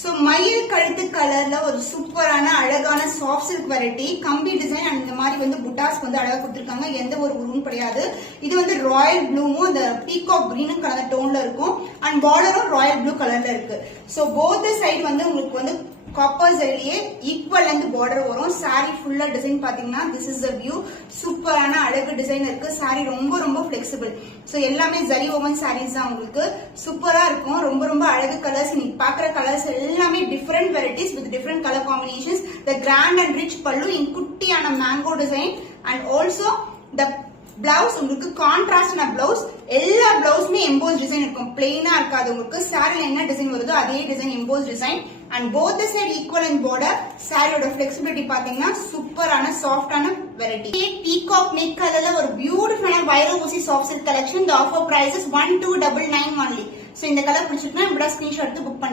So மயில் கழுத்து கலர்ல ஒரு சூப்பரான அழகான சாஃப்ட் சில்க் வெரைட்டி கம்பி டிசைன் அண்ட் இந்த மாதிரி வந்து புட்டாஸ் வந்து அழகா கொடுத்துருக்காங்க. எந்த ஒரு உருவும் கிடையாது. இது வந்து ராயல் ப்ளூவும் அந்த பீகாக் கிரீனும் கலர் டோன்ல இருக்கும் அண்ட் பார்டரும் ராயல் ப்ளூ கலர்ல இருக்கு. சோ போத் சைடு வந்து உங்களுக்கு வந்து காப்பர் ஜரியே ஈக்குவல் லென்த் பார்டர் வரும். சாரி ஃபுல்லா டிசைன் பாத்தீங்கன்னா திஸ் இஸ் த வியூ. சூப்பரான அழகு டிசைன் இருக்கு. சாரி ரொம்ப ரொம்ப பிளெக்சிபிள். சோ எல்லாமே ஜரி ஓவன் சாரீஸ் தான் உங்களுக்கு சூப்பரா இருக்கும். ரொம்ப ரொம்ப அழகு கலர்ஸ். நீங்க பாக்குற கலர்ஸ் எல்லாமே different varieties with different colour combinations. The grand and rich pallu in குட்டியான mango design and also the blouse உங்களுக்கு கான்ட்ராஸ்டான பிளவுஸ். எல்லா பிளவுஸ்மே எம்போஸ் டிசைன் இருக்கும். பிளெயினா இருக்காது. உங்களுக்கு சாரில என்ன டிசைன் வருதோ அதே design EMBOSS design and both side equal and border. சாரியோட பிளெக்சிபிலிட்டி பாத்தீங்கன்னா சூப்பரான சாஃப்டான வெரைட்டி. பீகாக் நெக் கலர்ல ஒரு பியூட்டிஃபுல்லான வைர ஊசி soft silk collection. The offer price is 1299 only. So இந்த கலர் பிடிச்சிருக்குன்னா இப்படி ஸ்கிரீன்ஷாட் எடுத்து புக் பண்ணி